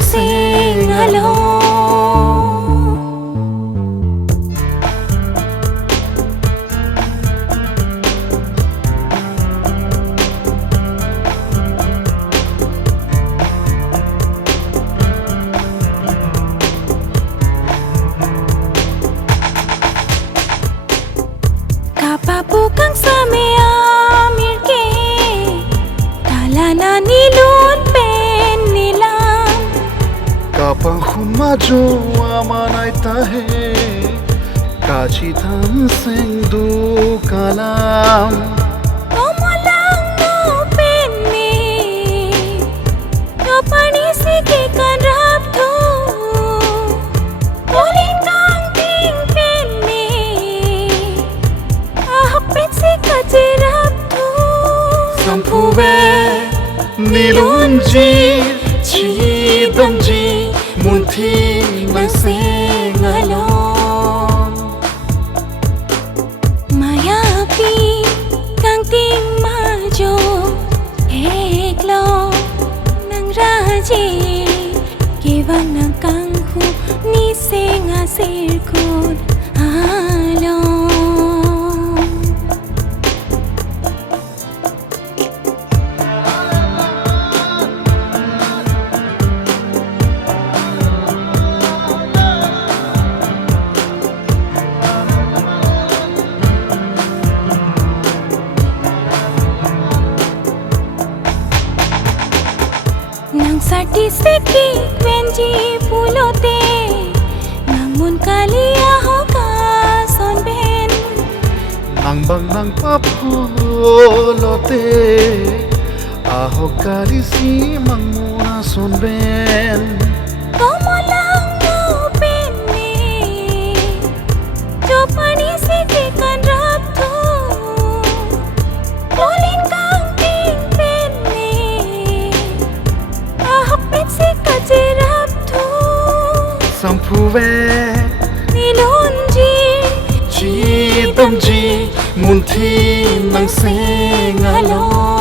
nang sing along. Kapapukang sa amir ke talana nilun pen nilam kapang humajo amanay tahe kachi tham sing du kalam komolang no pen ni no pani sike kan rap thu bolin kang ting pen ni ahapet sika jirap thu sampuve nilunji chidamji munthi nang sing along mayapi kang ting majo eklo nang raji kiwan nang kang hu ni singa sirkut along. Nang sati seki kwenji pulote nang mun kalia hoka son ben nang bang nang papolote aho kali si mangmuna son ben komolang no ben ni jo pani seki kan rap thu bolin kang ting ben ni ahapet sika jirap thu sampuve nilunji chidamji munthi nang sing along.